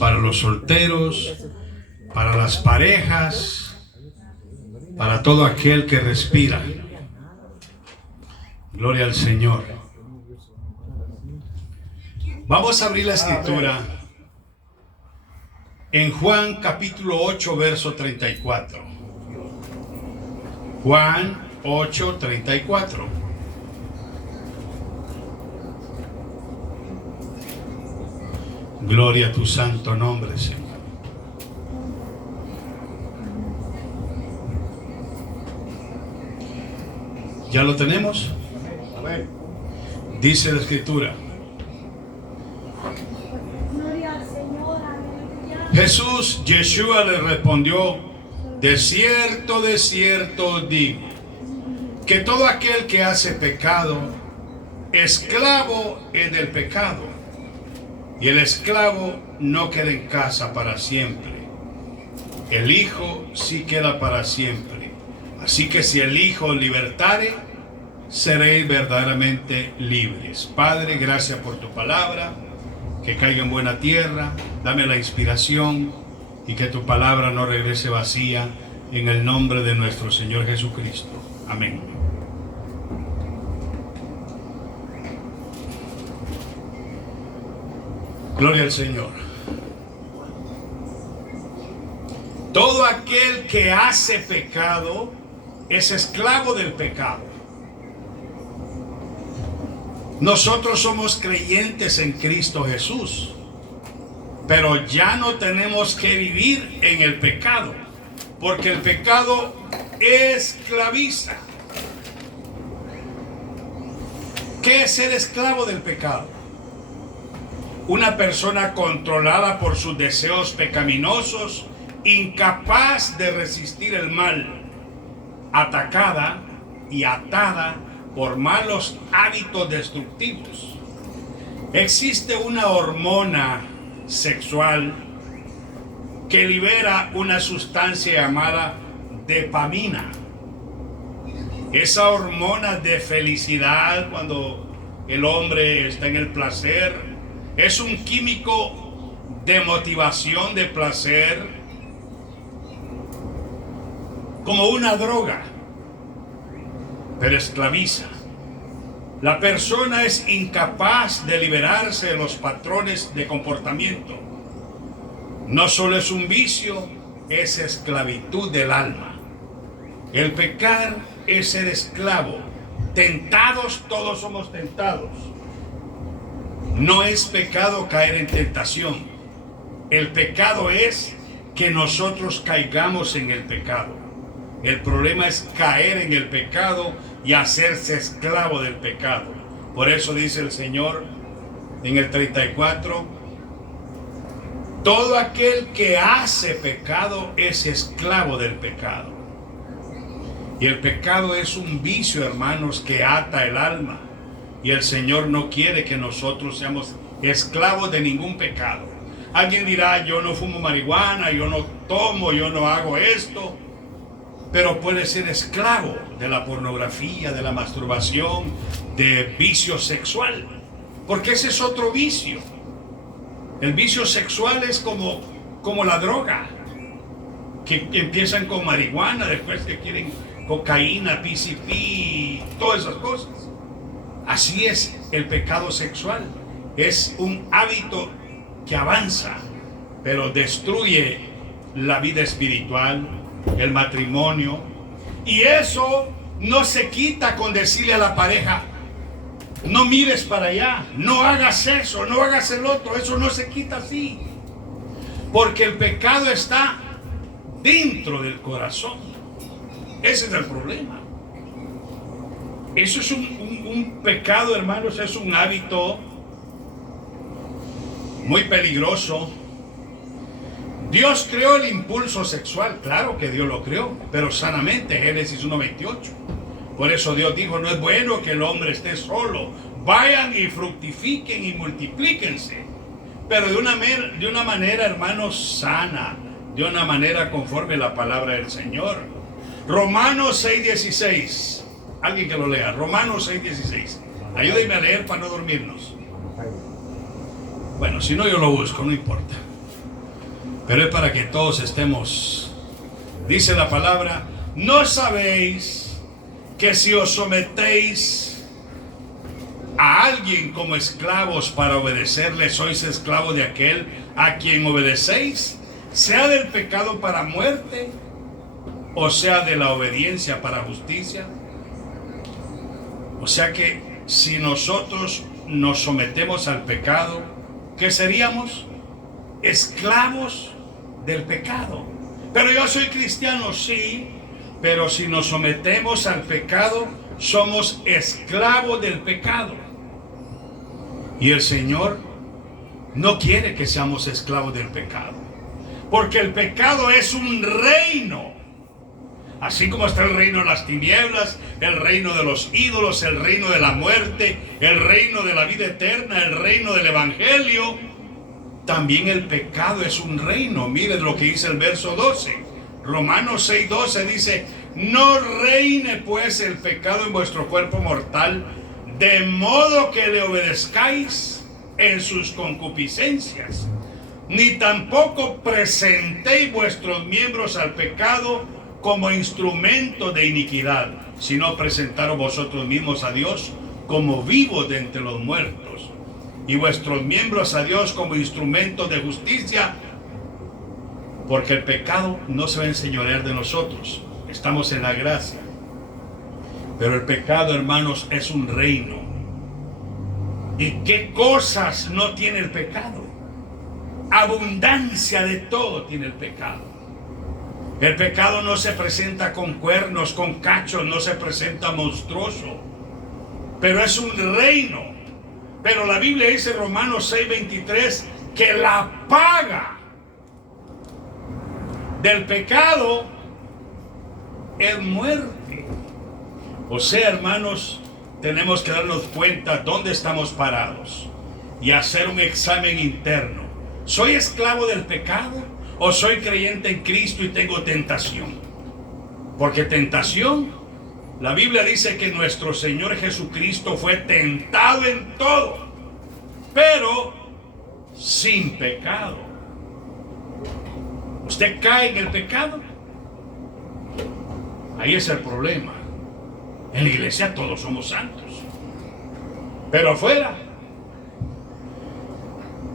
para los solteros, para las parejas, para todo aquel que respira. Gloria al Señor. Vamos a abrir la escritura en Juan capítulo 8, verso 34. Juan 8, 34. Gloria a tu santo nombre, Señor. ¿Ya lo tenemos? Dice la escritura. Jesús, Yeshua, le respondió: de cierto os digo, que todo aquel que hace pecado, esclavo es del pecado, y el esclavo no queda en casa para siempre. El Hijo sí queda para siempre. Así que si el Hijo libertare, seréis verdaderamente libres. Padre, gracias por tu palabra, que caiga en buena tierra, dame la inspiración y que tu palabra no regrese vacía, en el nombre de nuestro Señor Jesucristo. Amén. Gloria al Señor. Todo aquel que hace pecado es esclavo del pecado. Nosotros somos creyentes en Cristo Jesús, pero ya no tenemos que vivir en el pecado, porque el pecado esclaviza. ¿Qué es ser esclavo del pecado? Una persona controlada por sus deseos pecaminosos, incapaz de resistir el mal, atacada y atada por malos hábitos destructivos. Existe una hormona sexual que libera una sustancia llamada dopamina. Esa hormona de felicidad, cuando el hombre está en el placer, es un químico de motivación, de placer, como una droga, pero esclaviza. La persona es incapaz de liberarse de los patrones de comportamiento. No solo es un vicio, es esclavitud del alma. El pecar es ser esclavo. Tentados, todos somos tentados. No es pecado caer en tentación. El pecado es que nosotros caigamos en el pecado. El problema es caer en el pecado y hacerse esclavo del pecado. Por eso dice el Señor en el 34, todo aquel que hace pecado es esclavo del pecado. Y el pecado es un vicio, hermanos, que ata el alma. Y el Señor no quiere que nosotros seamos esclavos de ningún pecado. Alguien dirá: yo no fumo marihuana, yo no tomo, yo no hago esto. Pero puede ser esclavo de la pornografía, de la masturbación, de vicio sexual. Porque ese es otro vicio. El vicio sexual es como la droga. Que empiezan con marihuana, después que quieren cocaína, PCP, todas esas cosas. Así es el pecado sexual. Es un hábito que avanza, pero destruye la vida espiritual, el matrimonio. Y eso no se quita con decirle a la pareja: no mires para allá, no hagas eso, no hagas el otro. Eso no se quita así, porque el pecado está dentro del corazón. Ese es el problema. Eso es un pecado, hermanos, es un hábito muy peligroso. Dios creó el impulso sexual, claro que Dios lo creó, pero sanamente, Génesis 1:28. Por eso Dios dijo: no es bueno que el hombre esté solo, vayan y fructifiquen y multiplíquense, pero de una manera, hermanos, sana, de una manera conforme a la palabra del Señor. Romanos 6:16, alguien que lo lea, Romanos 6:16, ayúdenme a leer para no dormirnos. Bueno, si no yo lo busco, no importa. pero es para que todos estemos. Dice la palabra: ¿no sabéis que si os sometéis a alguien como esclavos para obedecerle, sois esclavos de aquel a quien obedecéis, sea del pecado para muerte, o sea de la obediencia para justicia? O sea que si nosotros nos sometemos al pecado, ¿qué seríamos? Esclavos del pecado. Pero yo soy cristiano, sí, pero si nos sometemos al pecado, somos esclavos del pecado. Y el Señor no quiere que seamos esclavos del pecado, porque el pecado es un reino. Así como está el reino de las tinieblas, el reino de los ídolos, el reino de la muerte, el reino de la vida eterna, el reino del evangelio, también el pecado es un reino. Miren lo que dice el verso 12. Romanos 6:12 dice: no reine pues el pecado en vuestro cuerpo mortal, de modo que le obedezcáis en sus concupiscencias, ni tampoco presentéis vuestros miembros al pecado como instrumento de iniquidad, sino presentaros vosotros mismos a Dios como vivos de entre los muertos, y vuestros miembros a Dios como instrumentos de justicia, porque el pecado no se va a enseñorear de nosotros, estamos en la gracia. Pero el pecado, hermanos, es un reino. ¿Y qué cosas no tiene el pecado? Abundancia de todo tiene el pecado. El pecado no se presenta con cuernos, con cachos, no se presenta monstruoso, pero es un reino. Pero la Biblia dice en Romanos 6:23 que la paga del pecado es muerte. O sea, hermanos, tenemos que darnos cuenta dónde estamos parados y hacer un examen interno. ¿Soy esclavo del pecado o soy creyente en Cristo y tengo tentación? Porque tentación, la Biblia dice que nuestro Señor Jesucristo fue tentado en todo, pero sin pecado. ¿Usted cae en el pecado? Ahí es el problema. En la iglesia todos somos santos, pero afuera.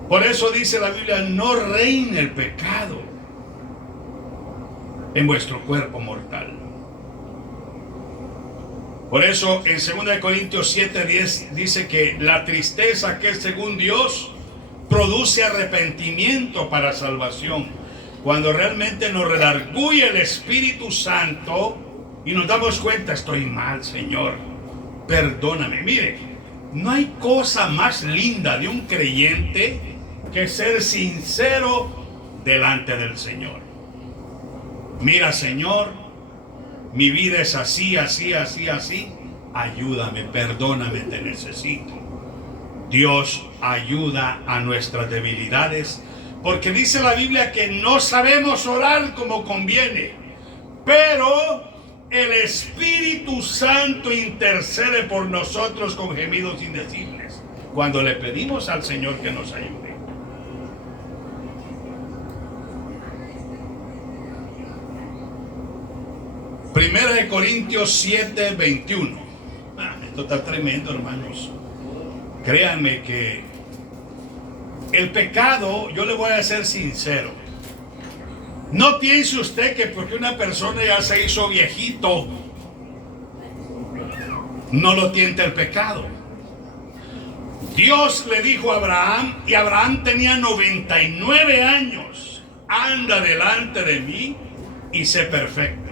Por eso dice la Biblia: no reine el pecado en vuestro cuerpo mortal. Por eso en 2 Corintios 7:10 dice que la tristeza, que es según Dios, produce arrepentimiento para salvación, cuando realmente nos redarguye el Espíritu Santo y nos damos cuenta: estoy mal, Señor, perdóname. Mire, no hay cosa más linda de un creyente que ser sincero delante del Señor. Mira, Señor, mi vida es así, así, así, así. Ayúdame, perdóname, te necesito. Dios ayuda a nuestras debilidades, porque dice la Biblia que no sabemos orar como conviene, pero el Espíritu Santo intercede por nosotros con gemidos indecibles cuando le pedimos al Señor que nos ayude. Primera de Corintios 7:21. Esto está tremendo, hermanos. Créanme que el pecado, yo le voy a ser sincero, no piense usted que porque una persona ya se hizo viejito, no lo tienta el pecado. Dios le dijo a Abraham, y Abraham tenía 99 años: anda delante de mí y sé perfecto.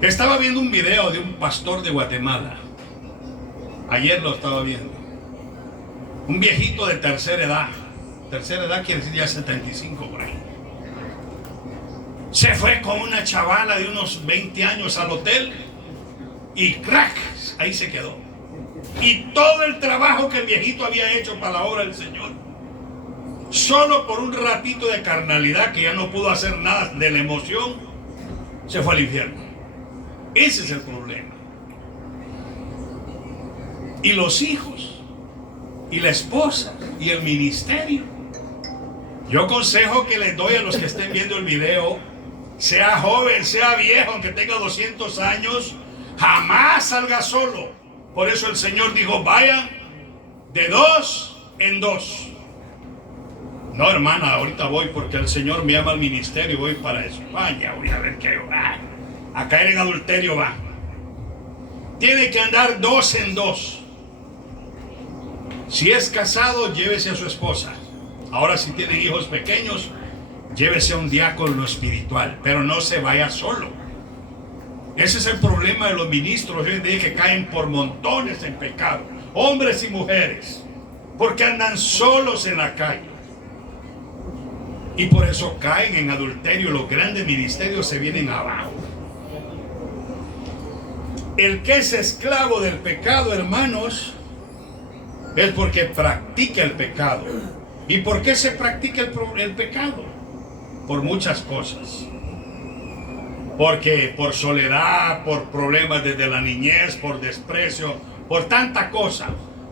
Estaba viendo un video de un pastor de Guatemala. Ayer lo estaba viendo. Un viejito de tercera edad. Tercera edad quiere decir ya 75 por ahí. Se fue con una chavala de unos 20 años al hotel y crack, ahí se quedó. Y todo el trabajo que el viejito había hecho para la obra del Señor, solo por un ratito de carnalidad que ya no pudo hacer nada de la emoción, se fue al infierno. Ese es el problema. Y los hijos, y la esposa, y el ministerio. Yo consejo que les doy a los que estén viendo el video, sea joven, sea viejo, aunque tenga 200 años, jamás salga solo. Por eso el Señor dijo, vayan de 2 en 2. No, hermana, ahorita voy porque el Señor me llama al ministerio y voy para España. Voy a ver qué va. A caer en adulterio va. Tiene que andar 2 en 2. Si es casado, llévese a su esposa. Ahora, si tienen hijos pequeños, llévese a un diácono espiritual, pero no se vaya solo. Ese es el problema de los ministros hoy en día, que caen por montones en pecado, hombres y mujeres, porque andan solos en la calle. Y por eso caen en adulterio. Los grandes ministerios se vienen abajo. El que es esclavo del pecado, hermanos, es porque practica el pecado. ¿Y por qué se practica el pecado? Por muchas cosas. Porque por soledad, por problemas desde la niñez, por desprecio, por tanta cosa.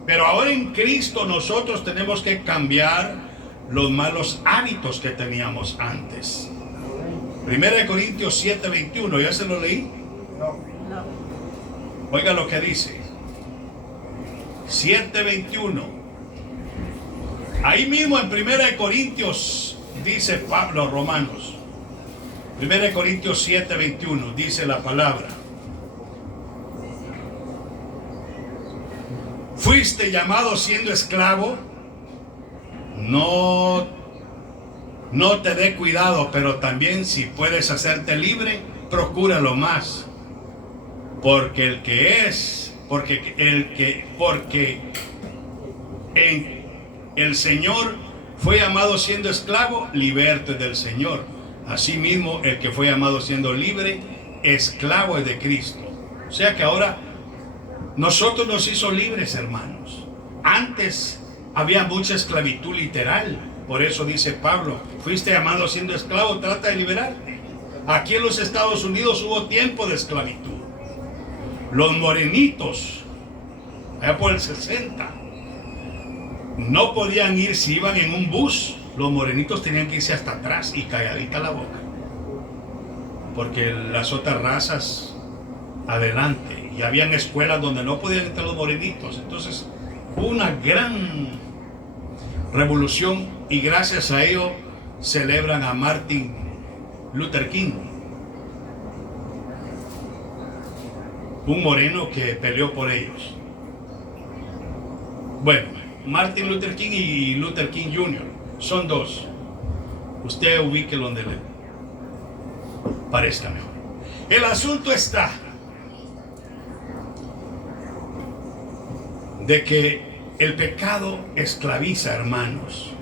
Pero ahora en Cristo nosotros tenemos que cambiar los malos hábitos que teníamos antes. 1 Corintios 7:21, ¿ya se lo leí? No. Oiga lo que dice. 7:21. Ahí mismo en 1 Corintios dice Pablo, Romanos. 1 Corintios 7:21 dice la palabra. Fuiste llamado siendo esclavo. No te dé cuidado, pero también si puedes hacerte libre, procúralo más. Porque el Señor fue llamado siendo esclavo, liberte del Señor. Asimismo, el que fue llamado siendo libre, esclavo es de Cristo. O sea que ahora nosotros nos hizo libres, hermanos. Antes había mucha esclavitud literal. Por eso dice Pablo, fuiste llamado siendo esclavo, trata de liberarte. Aquí en los Estados Unidos hubo tiempo de esclavitud. Los morenitos, allá por el 60, no podían ir. Si iban en un bus, los morenitos tenían que irse hasta atrás y calladita la boca, porque las otras razas adelante. Y habían escuelas donde no podían entrar los morenitos. Entonces hubo una gran revolución, y gracias a ello celebran a Martin Luther King, un moreno que peleó por ellos. Bueno, Martin Luther King y Luther King Jr. son dos. Usted ubique donde le parezca mejor. El asunto está de que el pecado esclaviza, hermanos.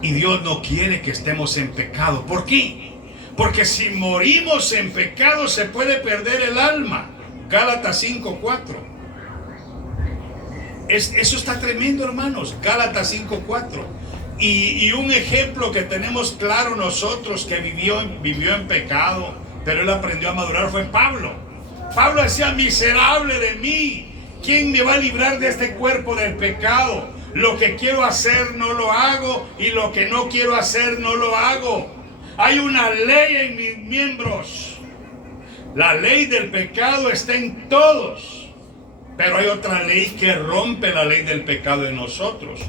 Y Dios no quiere que estemos en pecado. ¿Por qué? Porque si morimos en pecado se puede perder el alma. Gálatas 5:4. Eso está tremendo, hermanos. Gálatas 5:4. Y un ejemplo que tenemos claro nosotros, que vivió en pecado, pero él aprendió a madurar, fue Pablo. Pablo decía, miserable de mí, ¿quién me va a librar de este cuerpo del pecado? Lo que quiero hacer no lo hago, y lo que no quiero hacer no lo hago. Hay una ley en mis miembros. La ley del pecado está en todos, pero hay otra ley que rompe la ley del pecado en nosotros.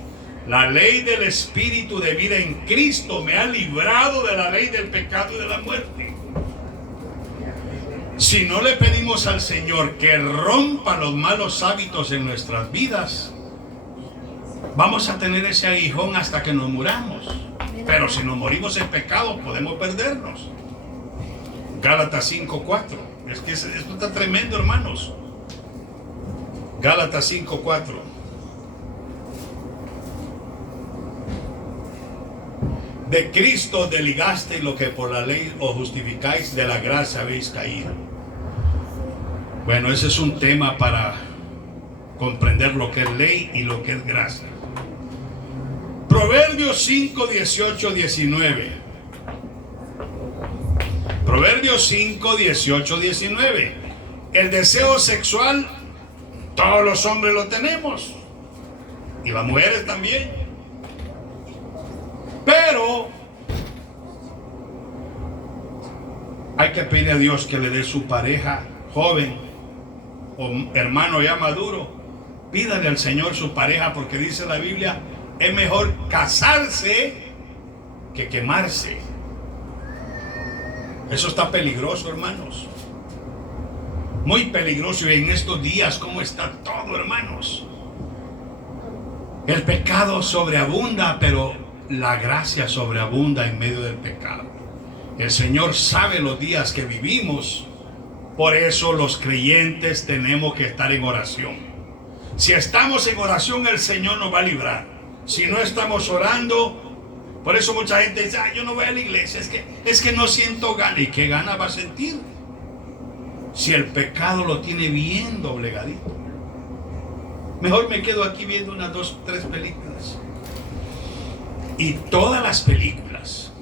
La ley del Espíritu de vida en Cristo me ha librado de la ley del pecado y de la muerte. Si no le pedimos al Señor que rompa los malos hábitos en nuestras vidas, vamos a tener ese aguijón hasta que nos muramos. Pero si nos morimos en pecado, podemos perdernos. Gálatas 5:4. Es que esto está tremendo, hermanos. Gálatas 5:4. De Cristo desligasteis lo que por la ley os justificáis, de la gracia habéis caído. Bueno, ese es un tema para comprender lo que es ley y lo que es gracia. Proverbios 5, 18, 19. Proverbios 5, 18, 19. El deseo sexual, todos los hombres lo tenemos, y las mujeres también. Pero hay que pedir a Dios que le dé su pareja joven o hermano ya maduro. Pídale al Señor su pareja, porque dice la Biblia, es mejor casarse que quemarse. Eso está peligroso, hermanos. Muy peligroso. Y en estos días, ¿cómo está todo, hermanos? El pecado sobreabunda, pero la gracia sobreabunda en medio del pecado. El Señor sabe los días que vivimos. Por eso los creyentes tenemos que estar en oración. Si estamos en oración, el Señor nos va a librar. Si no estamos orando, por eso mucha gente dice, yo no voy a la iglesia, es que no siento ganas. ¿Y qué gana va a sentir? Si el pecado lo tiene bien doblegadito. Mejor me quedo aquí viendo unas 2, 3 películas. Y todas las películas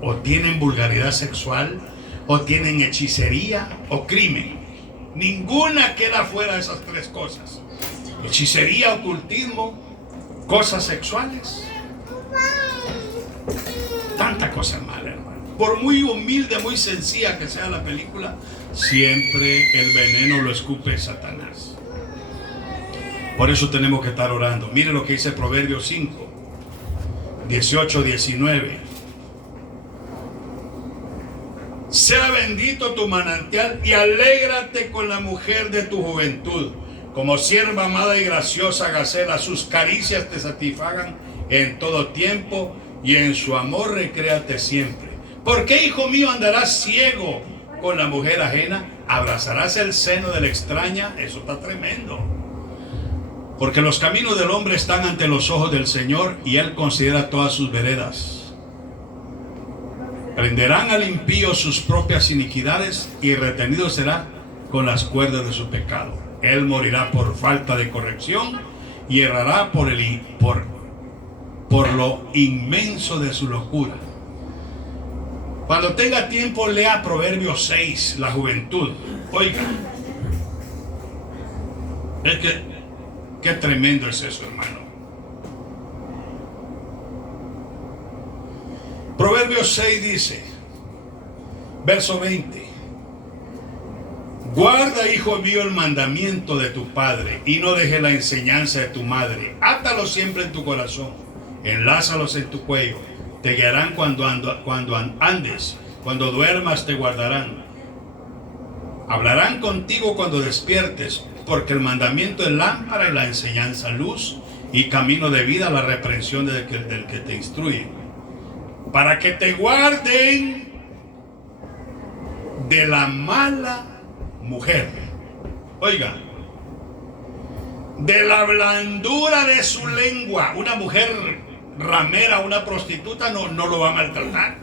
o tienen vulgaridad sexual, o tienen hechicería, o crimen. Ninguna queda fuera de esas 3 cosas. Hechicería, ocultismo, cosas sexuales. Tanta cosa mala, hermano. Por muy humilde, muy sencilla que sea la película, siempre el veneno lo escupe Satanás. Por eso tenemos que estar orando. Mire lo que dice Proverbios 5, 18, 19. Sea bendito tu manantial y alégrate con la mujer de tu juventud. Como sierva amada y graciosa Gacela, sus caricias te satisfagan en todo tiempo y en su amor recréate siempre. ¿Por qué, hijo mío, andarás ciego con la mujer ajena? ¿Abrazarás el seno de la extraña? Eso está tremendo. Porque los caminos del hombre están ante los ojos del Señor y Él considera todas sus veredas. Prenderán al impío sus propias iniquidades y retenido será con las cuerdas de su pecado. Él morirá por falta de corrección y errará por lo inmenso de su locura. Cuando tenga tiempo, lea Proverbios 6, la juventud. Oiga, es que qué tremendo es eso, hermano. Proverbios 6 dice, verso 20: guarda, hijo mío, el mandamiento de tu padre y no dejes la enseñanza de tu madre. Átalos siempre en tu corazón, enlázalos en tu cuello. Te guiarán cuando andes, cuando duermas te guardarán. Hablarán contigo cuando despiertes, porque el mandamiento es lámpara y la enseñanza luz, y camino de vida la reprensión del que te instruye. Para que te guarden de la mala mujer. Oiga, de la blandura de su lengua. Una mujer ramera, una prostituta, no lo va a maltratar.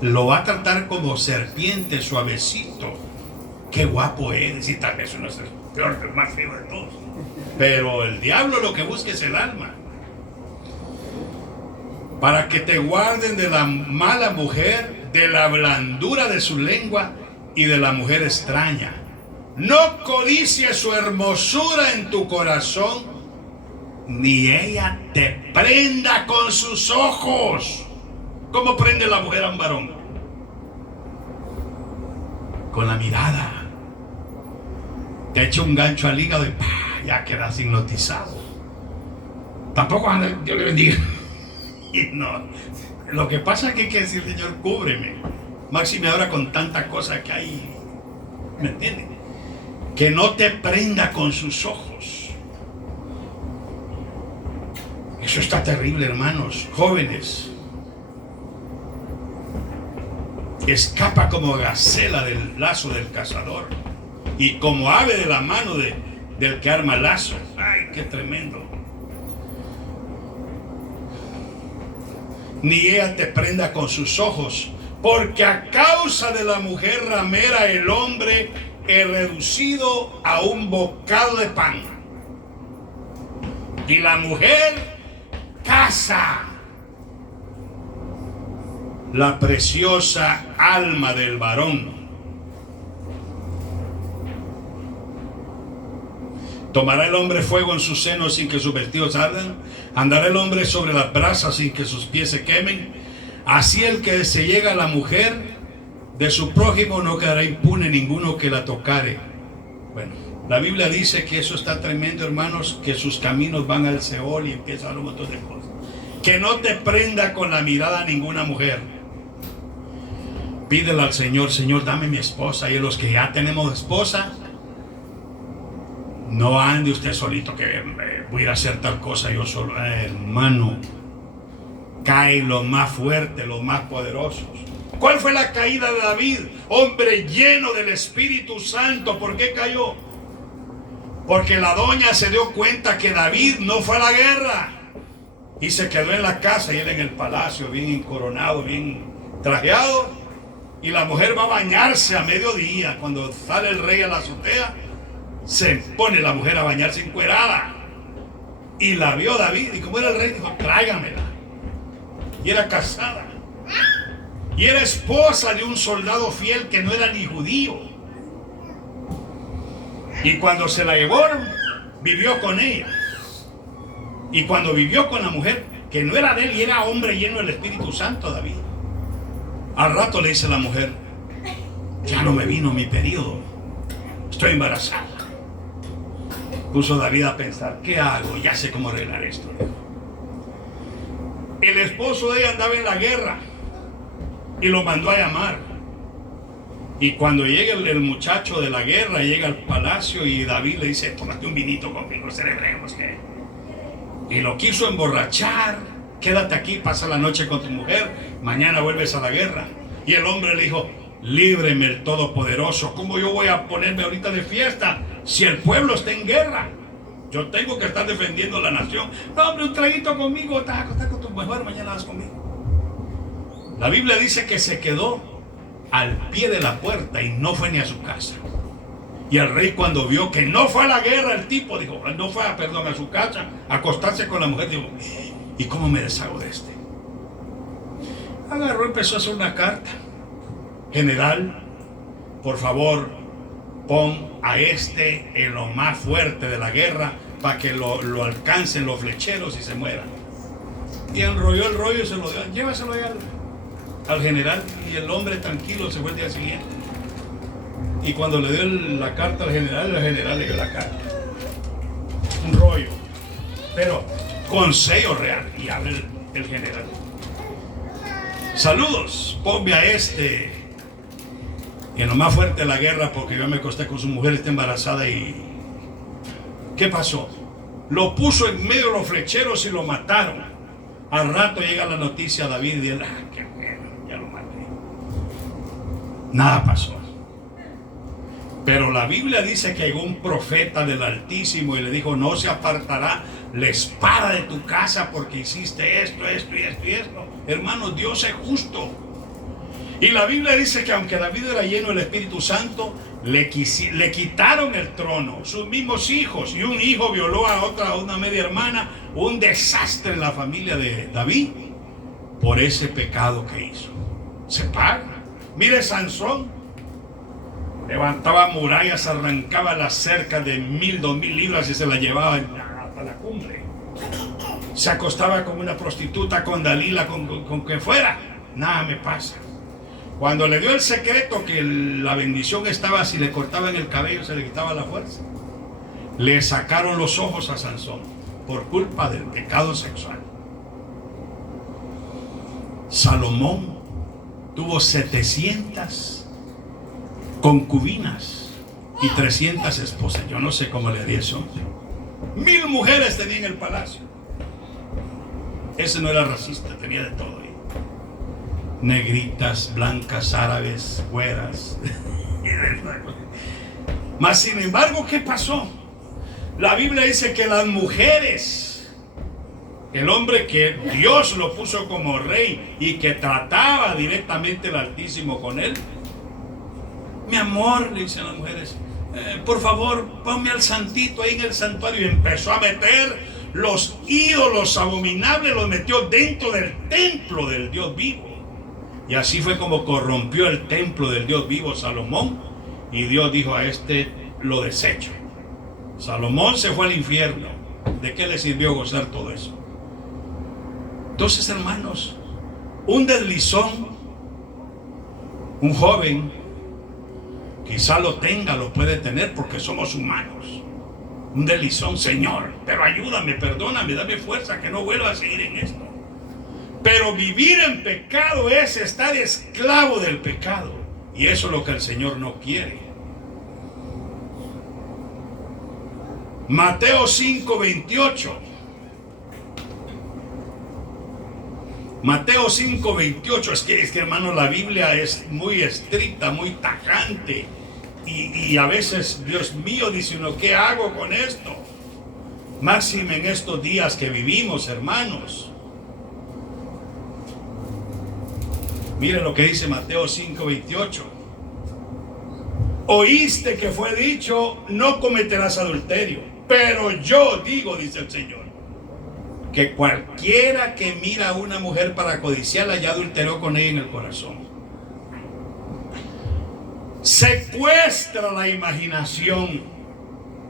Lo va a tratar como serpiente, suavecito. Qué guapo eres, y tal vez uno es el peor, el más feo de todos. Pero el diablo lo que busca es el alma. Para que te guarden de la mala mujer, de la blandura de su lengua y de la mujer extraña. No codicies su hermosura en tu corazón, ni ella te prenda con sus ojos. ¿Cómo prende la mujer a un varón? Con la mirada. Te echa un gancho al hígado y ya quedas hipnotizado. Tampoco anda, Dios le bendiga. Y no, lo que pasa es que hay que decir, Señor, cúbreme. Máxime ahora con tanta cosa que hay. ¿Me entienden? Que no te prenda con sus ojos. Eso está terrible, hermanos. Jóvenes, escapa como gacela del lazo del cazador y como ave de la mano del que arma el lazo. Ay, qué tremendo. Ni ella te prenda con sus ojos, porque a causa de la mujer ramera el hombre es reducido a un bocado de pan, y la mujer caza la preciosa alma del varón. ¿Tomará el hombre fuego en sus senos sin que sus vestidos ardan? ¿Andará el hombre sobre las brasas sin que sus pies se quemen? Así el que se llega a la mujer de su prójimo no quedará impune ninguno que la tocare. Bueno, la Biblia dice que eso está tremendo, hermanos, que sus caminos van al Seol y empiezan un montón de cosas. Que no te prenda con la mirada a ninguna mujer. Pídele al Señor, Señor, dame mi esposa. Y a los que ya tenemos esposa, no ande usted solito que voy a ir a hacer tal cosa yo solo. Hermano, caen los más fuertes, los más poderosos. ¿Cuál fue la caída de David? Hombre lleno del Espíritu Santo. ¿Por qué cayó? Porque la doña se dio cuenta que David no fue a la guerra y se quedó en la casa y él en el palacio, bien coronado, bien trajeado. Y la mujer va a bañarse a mediodía. Cuando sale el rey a la azotea, se pone la mujer a bañarse encuerada. Y la vio David, y como era el rey, dijo, tráigamela. Y era casada. Y era esposa de un soldado fiel que no era ni judío. Y cuando se la llevaron, vivió con ella. Y cuando vivió con la mujer, que no era de él y era hombre lleno del Espíritu Santo, David, al rato le dice la mujer, ya no me vino mi periodo, estoy embarazada. Puso David a pensar, ¿qué hago? Ya sé cómo arreglar esto. El esposo de ella andaba en la guerra y lo mandó a llamar. Y cuando llega el muchacho de la guerra, llega al palacio y David le dice, tómate un vinito conmigo, celebremos que. Y lo quiso emborrachar. Quédate aquí, pasa la noche con tu mujer, mañana vuelves a la guerra. Y el hombre le dijo, líbreme el Todopoderoso, ¿cómo yo voy a ponerme ahorita de fiesta si el pueblo está en guerra? Yo tengo que estar defendiendo la nación. No, hombre, un traguito conmigo, está con tu mujer, mañana vas conmigo. La Biblia dice que se quedó al pie de la puerta y no fue ni a su casa. Y el rey, cuando vio que no fue a la guerra, el tipo dijo, no fue a su casa a acostarse con la mujer, dijo, ¿y cómo me deshago de este? Agarró, empezó a hacer una carta. General, por favor, pon a este en lo más fuerte de la guerra para que lo alcancen los flecheros y se mueran. Y enrolló el rollo y se lo dio, llévaselo allá al general. Y el hombre tranquilo se fue el día siguiente. Y cuando le dio la carta al general, el general le dio la carta. Un rollo, pero con sello real. Y abre el general. Saludos, ponme a este en lo más fuerte de la guerra porque yo me acosté con su mujer, está embarazada. Y ¿qué pasó? Lo puso en medio de los flecheros y lo mataron. Al rato llega la noticia a David y él, qué bueno, ya lo maté. Nada pasó. Pero la Biblia dice que llegó un profeta del Altísimo y le dijo, no se apartará la espada de tu casa porque hiciste esto. Hermanos, Dios es justo. Y la Biblia dice que aunque David era lleno del Espíritu Santo, le quitaron el trono, sus mismos hijos, y un hijo violó a una media hermana. Un desastre en la familia de David por ese pecado que hizo. Se paga. Mire Sansón, levantaba murallas, arrancaba las cercas de 1,000, 2,000 libras y se las llevaba hasta la cumbre. Se acostaba con una prostituta, con Dalila, con que fuera. Nada me pasa. Cuando le dio el secreto que la bendición estaba, si le cortaban el cabello se le quitaba la fuerza, le sacaron los ojos a Sansón por culpa del pecado sexual. Salomón tuvo 700 concubinas y 300 esposas. Yo no sé cómo le di eso. 1,000 mujeres tenía en el palacio. Ese no era racista, tenía de todo ahí. Negritas, blancas, árabes, güeras. Mas sin embargo, ¿qué pasó? La Biblia dice que las mujeres, el hombre que Dios lo puso como rey y que trataba directamente el Altísimo con él, mi amor, le dicen las mujeres, por favor, ponme al santito ahí en el santuario. Y empezó a meter los ídolos abominables, los metió dentro del templo del Dios vivo. Y así fue como corrompió el templo del Dios vivo Salomón. Y Dios dijo, a este lo desecho. Salomón se fue al infierno. ¿De qué le sirvió gozar todo eso? Entonces, hermanos, un deslizón, un joven, quizá lo tenga, lo puede tener porque somos humanos. Un deslizón, Señor, pero ayúdame, perdóname, dame fuerza que no vuelva a seguir en esto. Pero vivir en pecado es estar esclavo del pecado. Y eso es lo que el Señor no quiere. Mateo 5:28. Mateo 5:28. Es que hermano, la Biblia es muy estricta, muy tajante. Y a veces, Dios mío, dice uno, ¿qué hago con esto? Máxime en estos días que vivimos, hermanos. Miren lo que dice Mateo 5:28. Oíste que fue dicho, no cometerás adulterio. Pero yo digo, dice el Señor, que cualquiera que mira a una mujer para codiciarla ya adulteró con ella en el corazón. Secuestra la imaginación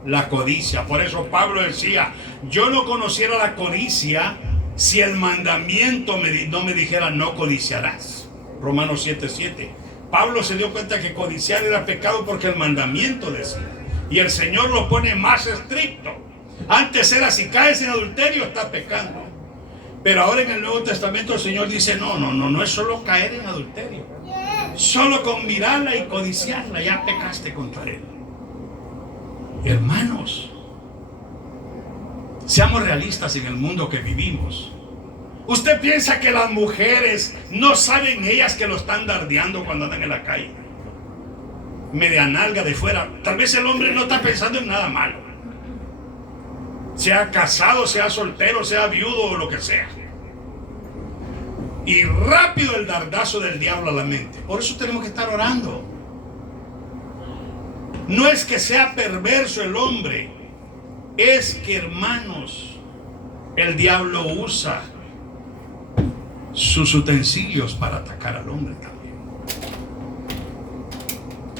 la codicia. Por eso Pablo decía, yo no conociera la codicia si el mandamiento no me dijera no codiciarás. Romanos 7:7. Pablo se dio cuenta que codiciar era pecado porque el mandamiento decía. Y el Señor lo pone más estricto. Antes era, si caes en adulterio, estás pecando. Pero ahora en el Nuevo Testamento el Señor dice, no es solo caer en adulterio. Solo con mirarla y codiciarla ya pecaste contra Él. Hermanos, seamos realistas en el mundo que vivimos. ¿Usted piensa que las mujeres no saben ellas que lo están dardeando cuando andan en la calle? Media nalga de fuera. Tal vez el hombre no está pensando en nada malo. Sea casado, sea soltero, sea viudo o lo que sea. Y rápido el dardazo del diablo a la mente. Por eso tenemos que estar orando. No es que sea perverso el hombre. Es que, hermanos, el diablo usa sus utensilios para atacar al hombre también.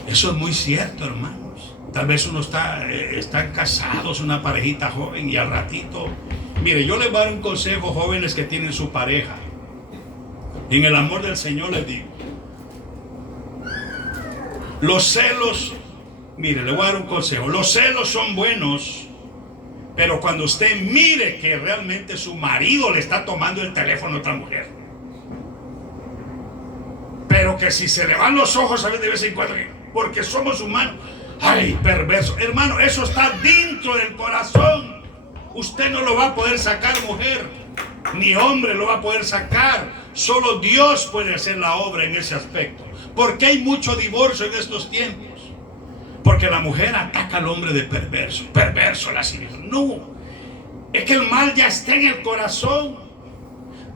Eso es muy cierto, hermanos. Tal vez uno están casados, una parejita joven, y al ratito, mire, yo les voy a dar un consejo, jóvenes que tienen su pareja. En el amor del Señor les digo, los celos, mire, le voy a dar un consejo. Los celos son buenos, pero cuando usted mire que realmente su marido le está tomando el teléfono a otra mujer. Pero que si se le van los ojos a ver de vez en cuando, porque somos humanos. Ay, perverso. Hermano, eso está dentro del corazón. Usted no lo va a poder sacar, mujer. Ni hombre lo va a poder sacar. Solo Dios puede hacer la obra en ese aspecto. ¿Por qué hay mucho divorcio en estos tiempos? Porque la mujer ataca al hombre de perverso. Perverso la sirve. No. Es que el mal ya está en el corazón.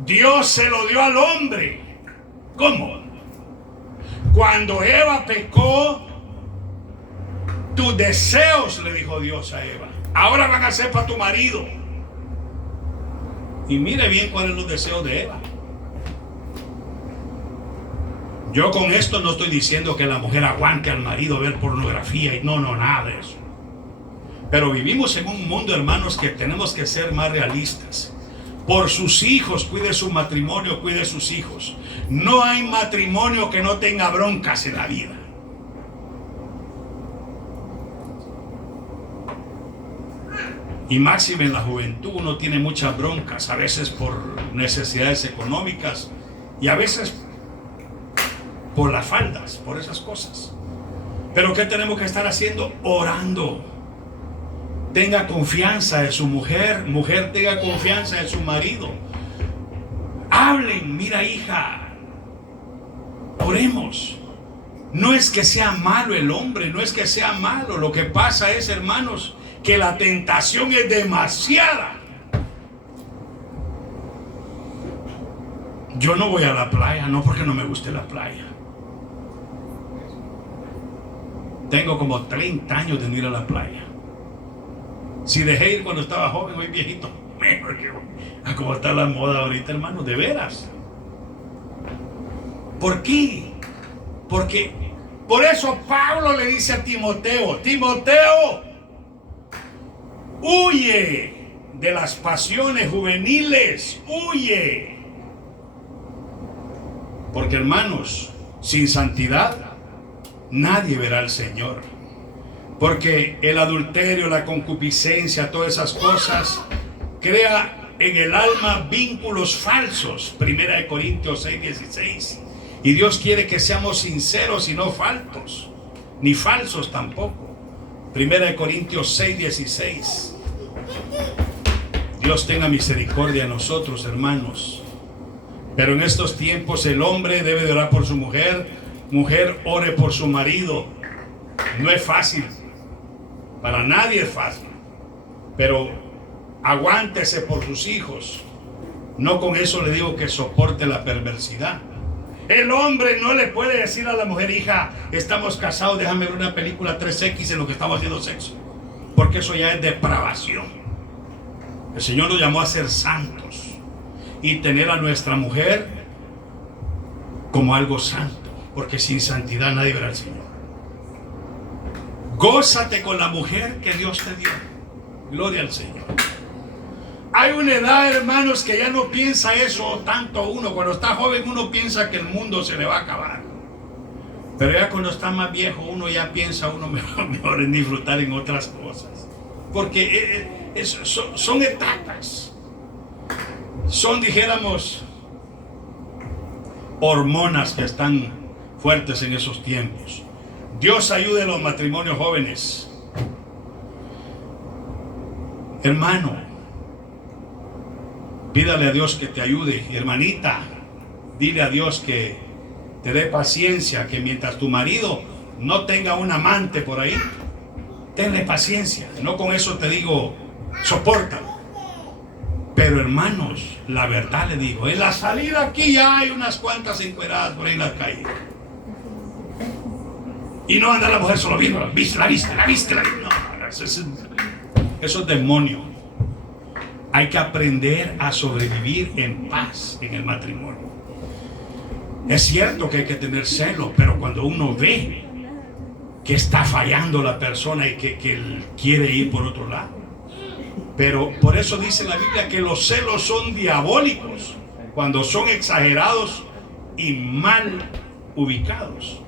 Dios se lo dio al hombre. ¿Cómo? Cuando Eva pecó, tus deseos, le dijo Dios a Eva, ahora van a ser para tu marido. Y mire bien cuáles son los deseos de Eva. Yo con esto no estoy diciendo que la mujer aguante al marido a ver pornografía y no, nada de eso. Pero vivimos en un mundo, hermanos, que tenemos que ser más realistas. Por sus hijos, cuide su matrimonio, cuide sus hijos. No hay matrimonio que no tenga broncas en la vida. Y máxime en la juventud uno tiene muchas broncas, a veces por necesidades económicas y a veces por las faldas, por esas cosas. Pero ¿qué tenemos que estar haciendo? Orando. Tenga confianza en su mujer, mujer tenga confianza en su marido. Hablen, mira hija, oremos. No es que sea malo el hombre, no es que sea malo. Lo que pasa es, hermanos, que la tentación es demasiada. Yo no voy a la playa, no porque no me guste la playa. Tengo como 30 años de no ir a la playa. Si dejé ir cuando estaba joven, hoy viejito. A cómo está la moda ahorita, hermano, de veras. ¿Por qué? Porque por eso Pablo le dice a Timoteo, Timoteo, Huye de las pasiones juveniles, huye. Porque hermanos, sin santidad nadie verá al Señor. Porque el adulterio, la concupiscencia, todas esas cosas crea en el alma vínculos falsos. 1 Corintios 6:16. Y Dios quiere que seamos sinceros y no faltos, ni falsos tampoco. 1 Corintios 6:16. Dios tenga misericordia de nosotros, hermanos. Pero en estos tiempos el hombre debe de orar por su mujer, mujer ore por su marido. No es fácil, para nadie es fácil, pero aguántese por sus hijos. No con eso le digo que soporte la perversidad. El hombre no le puede decir a la mujer: hija, estamos casados, déjame ver una película 3X en lo que estamos haciendo sexo, porque eso ya es depravación. El Señor nos llamó a ser santos y tener a nuestra mujer como algo santo, porque sin santidad nadie verá al Señor. Gózate con la mujer que Dios te dio. Gloria al Señor. Hay una edad, hermanos, que ya no piensa eso tanto uno. Cuando está joven uno piensa que el mundo se le va a acabar. Pero ya cuando está más viejo uno ya piensa uno mejor en disfrutar en otras cosas. Porque son etapas. Son, dijéramos, hormonas que están fuertes en esos tiempos. Dios ayude a los matrimonios jóvenes. Hermano, pídale a Dios que te ayude. Hermanita, dile a Dios que te dé paciencia, que mientras tu marido no tenga un amante por ahí, tenle paciencia. No con eso te digo, sopórtalo. Pero hermanos, la verdad le digo, en la salida aquí ya hay unas cuantas encueradas por ahí en la calle. Y no anda la mujer solo viendo, la viste. No, eso es demonio. Hay que aprender a sobrevivir en paz en el matrimonio. Es cierto que hay que tener celo, pero cuando uno ve que está fallando la persona y que él quiere ir por otro lado. Pero por eso dice la Biblia que los celos son diabólicos cuando son exagerados y mal ubicados.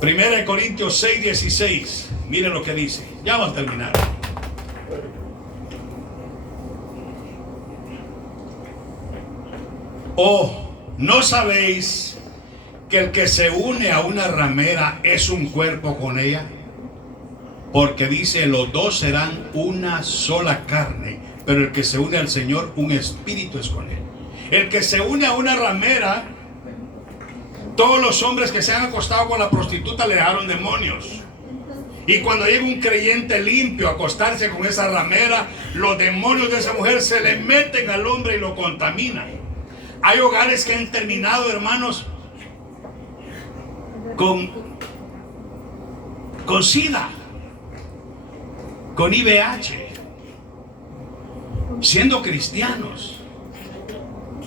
1 Corintios 6:16. Mire lo que dice. Ya vamos a terminar. Oh, ¿no sabéis que el que se une a una ramera es un cuerpo con ella? Porque dice, los dos serán una sola carne, pero el que se une al Señor, un espíritu es con él. El que se une a una ramera, todos los hombres que se han acostado con la prostituta le dejaron demonios. Y cuando llega un creyente limpio a acostarse con esa ramera, los demonios de esa mujer se le meten al hombre y lo contaminan. Hay hogares que han terminado, hermanos, con SIDA, con IVH, siendo cristianos,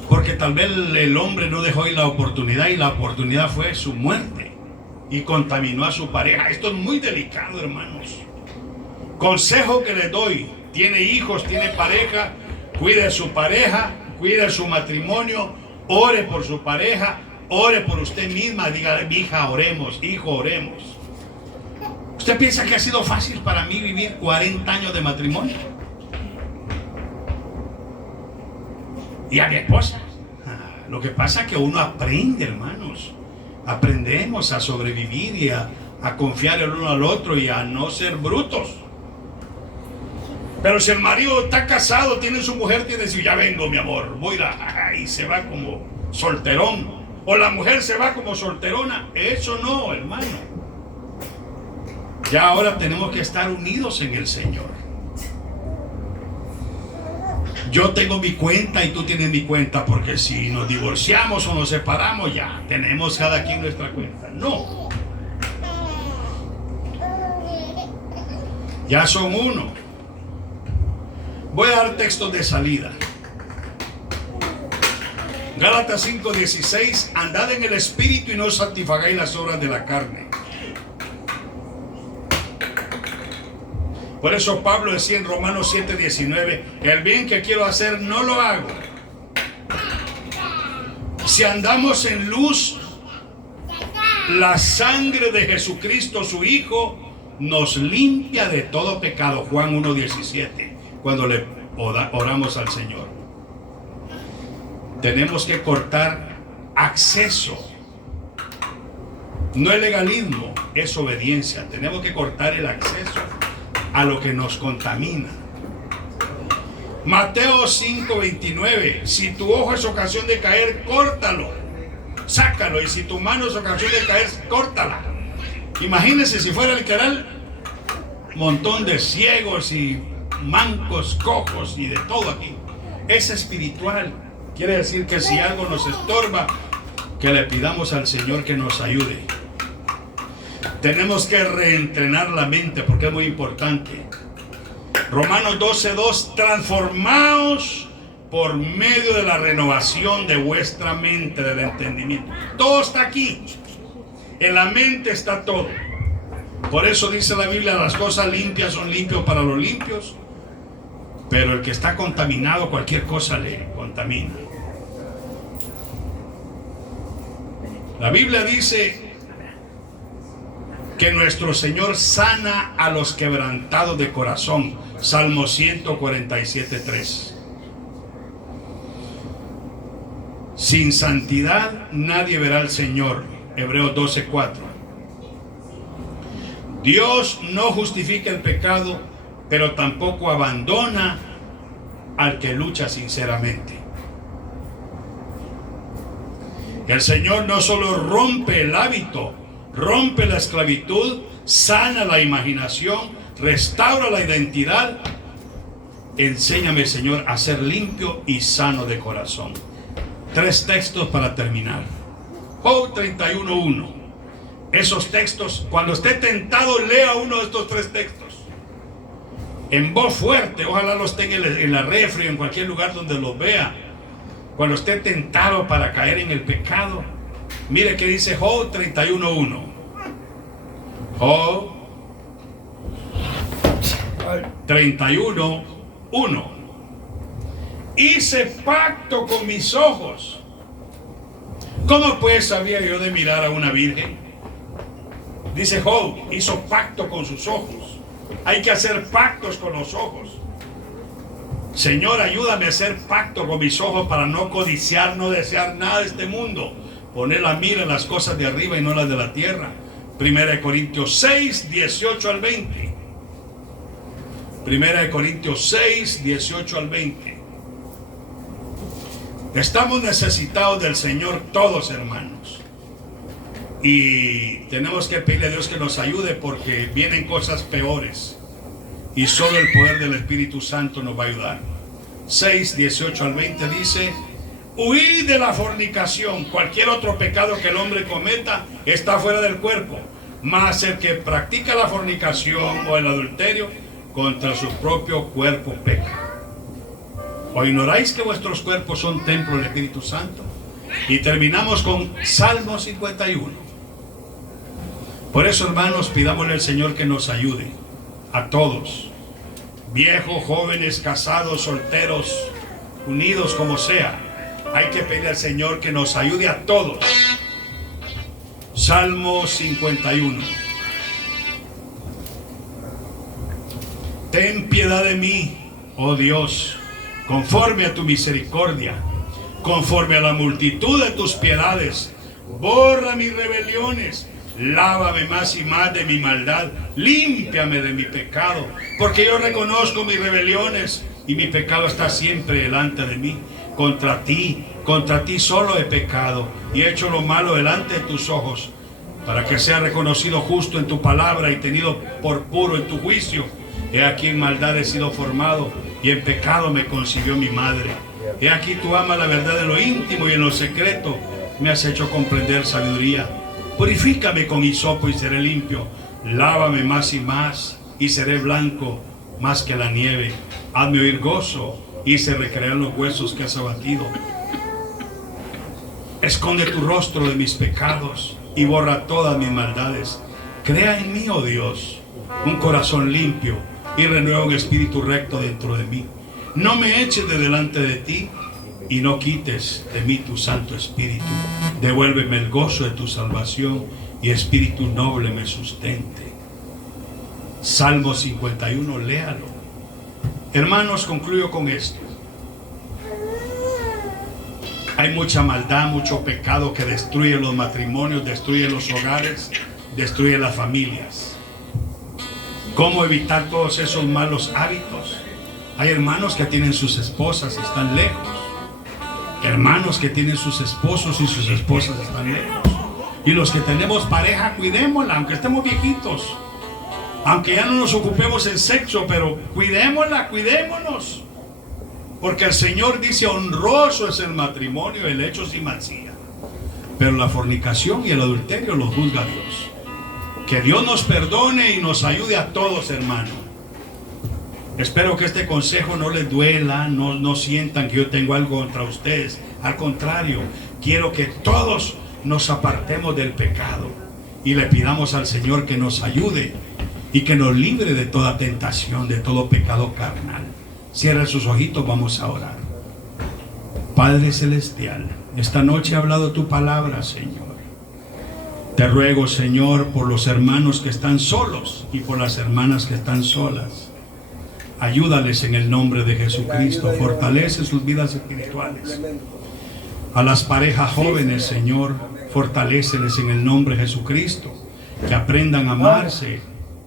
porque tal vez el hombre no dejó ir la oportunidad y la oportunidad fue su muerte y contaminó a su pareja. Esto es muy delicado, hermanos. Consejo que les doy: tiene hijos, tiene pareja, cuide a su pareja, cuide su matrimonio, ore por su pareja, ore por usted misma. Dígale: hija, oremos, hijo, oremos. ¿Usted piensa que ha sido fácil para mí vivir 40 años de matrimonio? Y a mi esposa. Lo que pasa es que uno aprende, hermanos. Aprendemos a sobrevivir y a confiar el uno al otro y a no ser brutos. Pero si el marido está casado, tiene su mujer, tiene que decir: ya vengo, mi amor, voy y se va como solterón. O la mujer se va como solterona. Eso no, hermano. Ya ahora tenemos que estar unidos en el Señor. Yo tengo mi cuenta y tú tienes mi cuenta, porque si nos divorciamos o nos separamos, ya tenemos cada quien nuestra cuenta. No. Ya son uno. Voy a dar textos de salida. Gálatas 5:16. Andad en el espíritu y no satisfagáis las obras de la carne. Por eso Pablo decía en Romanos 7:19, el bien que quiero hacer no lo hago. Si andamos en luz, la sangre de Jesucristo, su Hijo, nos limpia de todo pecado. Juan 1:17, cuando le oramos al Señor. Tenemos que cortar acceso. No es legalismo, es obediencia. Tenemos que cortar el acceso a lo que nos contamina. Mateo 5:29, si tu ojo es ocasión de caer, córtalo, sácalo, y si tu mano es ocasión de caer, córtala. Imagínense si fuera literal, montón de ciegos y mancos, cojos y de todo aquí. Es espiritual. Quiere decir que si algo nos estorba, que le pidamos al Señor que nos ayude. Tenemos que reentrenar la mente porque es muy importante. Romanos 12:2, transformaos por medio de la renovación de vuestra mente, del entendimiento. Todo está aquí. En la mente está todo. Por eso dice la Biblia, las cosas limpias son limpios para los limpios, pero el que está contaminado, cualquier cosa le contamina. La Biblia dice que nuestro Señor sana a los quebrantados de corazón. Salmo 147:3. Sin santidad nadie verá al Señor. Hebreos 12:4. Dios no justifica el pecado, pero tampoco abandona al que lucha sinceramente. El Señor no solo rompe el hábito, rompe la esclavitud, sana la imaginación, restaura la identidad. Enséñame, Señor, a ser limpio y sano de corazón. 3 textos para terminar. Job 31:1. Esos textos, cuando esté tentado, lea uno de estos 3 textos en voz fuerte. Ojalá los tenga en la refri o en cualquier lugar donde los vea. Cuando esté tentado para caer en el pecado, mire que dice Job 31:1. Job 31:1. Hice pacto con mis ojos. ¿Cómo pues sabía yo de mirar a una virgen? Dice Job, hizo pacto con sus ojos. Hay que hacer pactos con los ojos. Señor, ayúdame a hacer pacto con mis ojos para no codiciar, no desear nada de este mundo. Poner la mira en las cosas de arriba y no las de la tierra. 1 Corintios 6, 18 al 20. 1 Corintios 6, 18 al 20. Estamos necesitados del Señor todos, hermanos. Y tenemos que pedirle a Dios que nos ayude porque vienen cosas peores. Y solo el poder del Espíritu Santo nos va a ayudar. 6, 18 al 20 dice: huid de la fornicación. Cualquier otro pecado que el hombre cometa está fuera del cuerpo, mas el que practica la fornicación o el adulterio contra su propio cuerpo peca. ¿O ignoráis que vuestros cuerpos son templo del Espíritu Santo? Y terminamos con Salmo 51. Por eso, hermanos, pidámosle al Señor que nos ayude a todos, viejos, jóvenes, casados, solteros, unidos, como sea. Hay que pedirle al Señor que nos ayude a todos. Salmo 51. Ten piedad de mí, oh Dios, conforme a tu misericordia, conforme a la multitud de tus piedades. Borra mis rebeliones, lávame más y más de mi maldad, límpiame de mi pecado, porque yo reconozco mis rebeliones y mi pecado está siempre delante de mí. Contra ti solo he pecado y he hecho lo malo delante de tus ojos, para que sea reconocido justo en tu palabra y tenido por puro en tu juicio. He aquí en maldad he sido formado y en pecado me concibió mi madre. He aquí tú amas la verdad en lo íntimo y en lo secreto me has hecho comprender sabiduría. Purifícame con hisopo y seré limpio. Lávame más y más y seré blanco más que la nieve. Hazme oír gozo y se recrean los huesos que has abatido. Esconde tu rostro de mis pecados y borra todas mis maldades. Crea en mí, oh Dios, un corazón limpio y renueva un espíritu recto dentro de mí. No me eches de delante de ti y no quites de mí tu Santo Espíritu. Devuélveme el gozo de tu salvación y espíritu noble me sustente. Salmo 51, léalo. Hermanos, concluyo con esto. Hay mucha maldad, mucho pecado que destruye los matrimonios, destruye los hogares, destruye las familias. ¿Cómo evitar todos esos malos hábitos? Hay hermanos que tienen sus esposas y están lejos. Hermanos que tienen sus esposos y sus esposas están lejos. Y los que tenemos pareja, cuidémosla, aunque estemos viejitos. Aunque ya no nos ocupemos en sexo, pero cuidémosla, cuidémonos. Porque el Señor dice, honroso es el matrimonio, el hecho sin mancilla. Pero la fornicación y el adulterio lo juzga Dios. Que Dios nos perdone y nos ayude a todos, hermanos. Espero que este consejo no les duela, no sientan que yo tengo algo contra ustedes. Al contrario, quiero que todos nos apartemos del pecado y le pidamos al Señor que nos ayude y que nos libre de toda tentación, de todo pecado carnal. Cierra sus ojitos, vamos a orar. Padre Celestial, esta noche he hablado tu palabra, Señor. Te ruego, Señor, por los hermanos que están solos y por las hermanas que están solas. Ayúdales en el nombre de Jesucristo. Fortalece sus vidas espirituales. A las parejas jóvenes, Señor, fortaléceles en el nombre de Jesucristo. Que aprendan a amarse,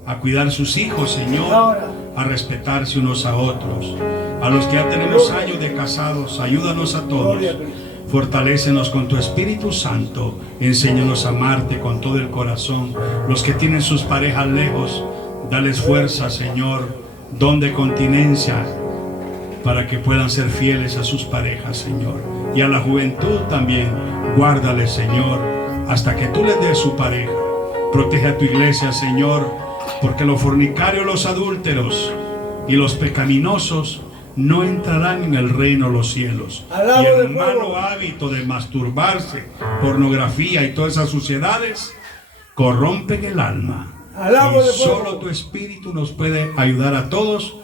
a cuidar sus hijos, Señor, a respetarse unos a otros. A los que ya tenemos años de casados, ayúdanos a todos. Fortalécenos con tu Espíritu Santo. Enséñanos a amarte con todo el corazón. Los que tienen sus parejas lejos, dales fuerza, Señor, don de continencia, para que puedan ser fieles a sus parejas, Señor. Y a la juventud también, guárdales, Señor, hasta que tú les des su pareja. Protege a tu iglesia, Señor, porque los fornicarios, los adúlteros y los pecaminosos no entrarán en el reino de los cielos. Y el malo hábito de masturbarse, pornografía y todas esas suciedades corrompen el alma. Y solo tu Espíritu nos puede ayudar a todos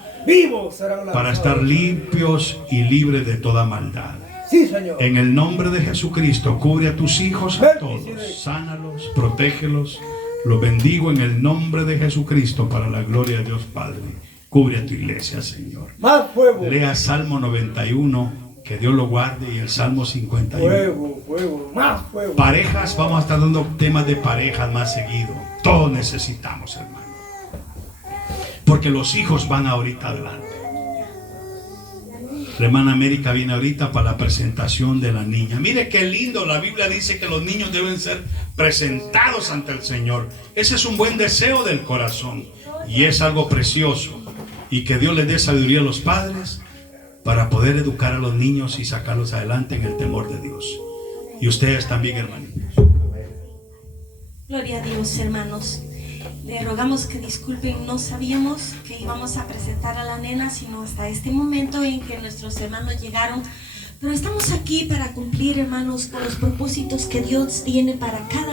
para estar limpios y libres de toda maldad. Sí, Señor. En el nombre de Jesucristo, cubre a tus hijos a todos, sánalos, protégelos. Los bendigo en el nombre de Jesucristo para la gloria de Dios Padre. Cubre a tu iglesia, Señor. Más fuego. Lea Salmo 91, que Dios lo guarde, y el Salmo 51. Fuego, más fuego. Parejas, vamos a estar dando temas de parejas más seguido. Todos necesitamos, hermano. Porque los hijos van ahorita adelante. La hermana América viene ahorita para la presentación de la niña. Mire qué lindo, la Biblia dice que los niños deben ser presentados ante el Señor. Ese es un buen deseo del corazón y es algo precioso. Y que Dios les dé sabiduría a los padres para poder educar a los niños y sacarlos adelante en el temor de Dios. Y ustedes también, hermanitos. Gloria a Dios, hermanos. Le rogamos que disculpen, no sabíamos que íbamos a presentar a la nena, sino hasta este momento en que nuestros hermanos llegaron. Pero estamos aquí para cumplir, hermanos, con los propósitos que Dios tiene para cada